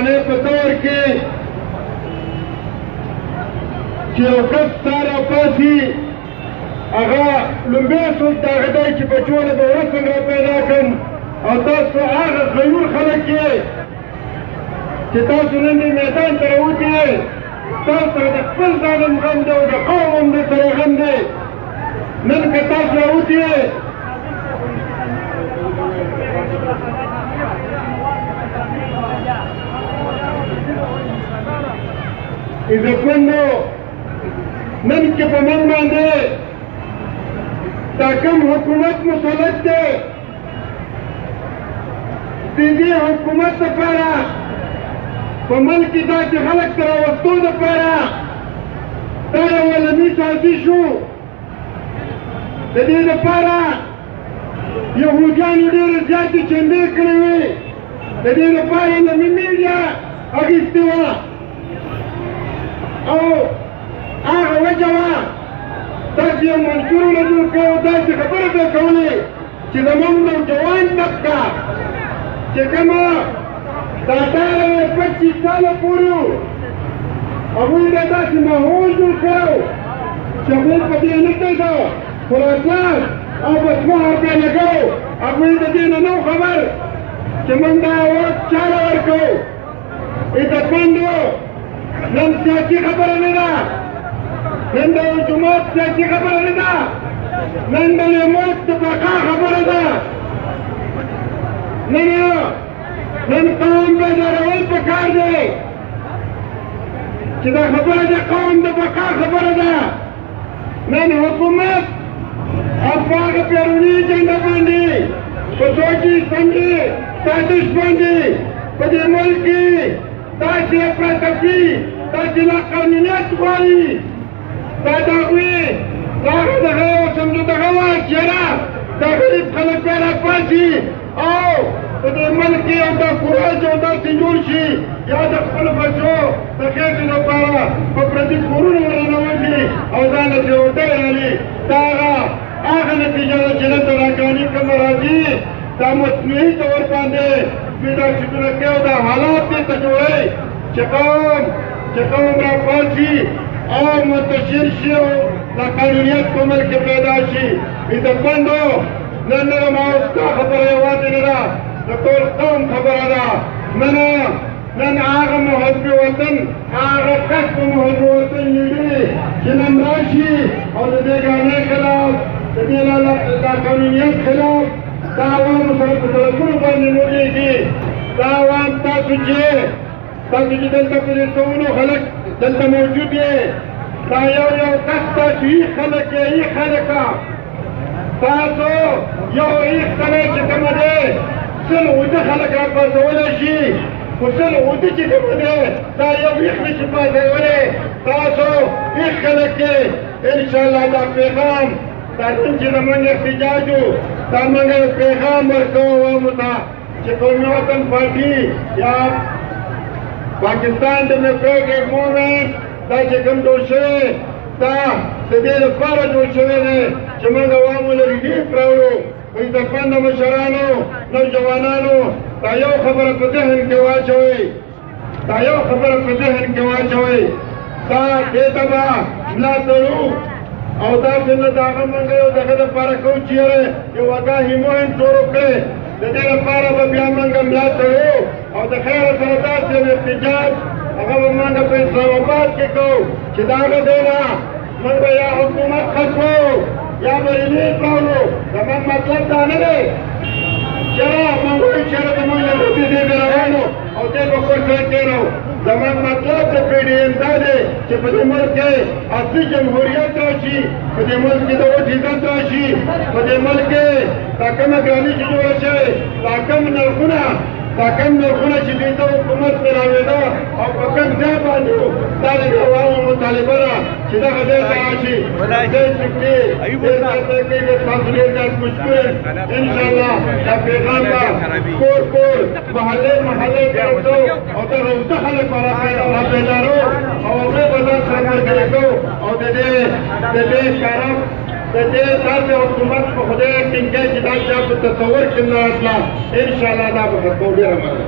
ځوانۍ په دور کې چې یو کس ستا راپاسي هغه لومبی څوک د هغه دی چې بچوله به ورځ څنګه پیدا کړم او تاسو هغه غیور خلک یې چې تاسو نن دې میدان ته راوتي یې تاسو سره د خپل ځان هم غم دی او د قوم هم دې سره غم دی نن که تاسو راوتي یې عزتمندو نن چې په موږ باندې دا کوم حکومت مسلط دی د دې حکومت دپاره په ملک کې داسې خلک ته راوستو دپاره دا یو علمي سازش و د دې دپاره یهودیانو ډېرې زیاتې چندې کړې وې د دې دپاره علمي میډیا اخیستې وه او هغه وجه وه تاسو یو منشورونه جوړ کړی او داسې خبرې به کولې چې زموږ نوجوان طبقه چې کومه د 18-25 ساله پورې وو هغوی به داسې ماحول جوړ کړی چې هغوی په دې نه پوهېده خلاصات او بسمهر به یې لګو هغوی د دې نه نه خبر چې موږ دا وخت چاله ورکوو عزتمندو نن سیاسي خبره نه ده نن د یو جومات سیاسي خبره نه ده نن د یو ملک د بقا خبره ده نن قوم بیدارول پکار دی چې دا خبره د قوم د بقا خبره ده نن حکومت او په هغه بیروني اجنډا باندې په سوچي سمجي سازش باندې په دې ملک کې داسې افراطفي داسې لاقانونیت غواړي دا د هغوی دا هغه دغه سمجوتغه وه چې یاره دا غریب خلک بیا راپاڅي او په دې ملک کې یو دا کوراج او داسې جوړ شي یا د خپلو بچو د خېټې لپاره په پردي کورونو ورننوځي او ځان له تېروتۍ رالي دا هغه نتیجه ده چې دلته راګراني کومه راځي دا مصنوعي طور باندې پیدا شدونه کوي او دا حالات دې ته جوړوي چې قوم راپاڅي او منتشر شي او دا قانونیت په ملک کې پیدا شي عزتمندو نن ما ستا خبره یوازې نه ده د ټول قوم خبره ده نن هغه محب وطن هغه کس په محب وطن لیدي چې نن راشي او د دې ګانې خلاف د دې دا قانونیت خلاف دا عوامو سره په سړکونو باندې لوګېږي دا عوام تاسو چې دلته په دې سوونو خلک دلته موجود یې دا یو کس تاسو یې خلک یې یې خلکه تاسو یو یې سړی چې کومه دی سل اوده خلک راپاڅولی شي خو سل اوده چې کومه دی دا یو یې نشي پاڅولی تاسو یې خلک یې انشاءالله دا پیغام دا نن چې زموږ احتجاج و دا موږ پیغام ورکوو عوامو ته چې قومي وطن پارټي یا پاکستان ډیموکریټک موومنټ دا چې کوم جوړ شوی دا د دې لپاره جوړ شوی دی چې موږ عوامو له ریلیف راوړو عزتمندو مشرانو نوجوانانو دا یو خبره په ذهن کې واچوئ دا دې ته به ملا تړو او داسې نه د هغه موږ یو دغه دپاره کوو چې یاره یو اګاهي مهم شروع کړې د دې لپاره به بیا موږ ملا تړو او د خیره سره داسې یو احتجاج هغه به موږ په اسلام آباد کې کوو چې د هغه ځای نه موږ به یا حکومت ختموو یا به ریلیف راوړو زموږ مطلب دا نه دی چې موږ وایو چې یاره زموږ له روټې دی به روانو او دی به کور سره تېرو زموږ مطلب د PDM دا دی چې په دې ملک کې اصلي جمهوریت راشي په دې ملک کې د وټ عزت راشي په دې ملک کې دا کومه ګراني چې جوړه شوې دا کوم نرخونه چې دوی ته حکومت پرې راوېده او په کوم ځای باندې و دا د عوامو مطالبه ده چې دغه ځای ته راشي ډېر شکري ډېر کوي تاسو ډېر زیات مشکور انشاءالله دا پیغام به کور محلې ته رسو او دغه اوږده خلک به راپیدارو او هغوی به ځان سره ملګري کوو او د دې طرف د دې داسې حکومت په خدای ټینګی چې دا چا په تصور کې نه راتله انشاءالله دا به ختمو ډېره مننه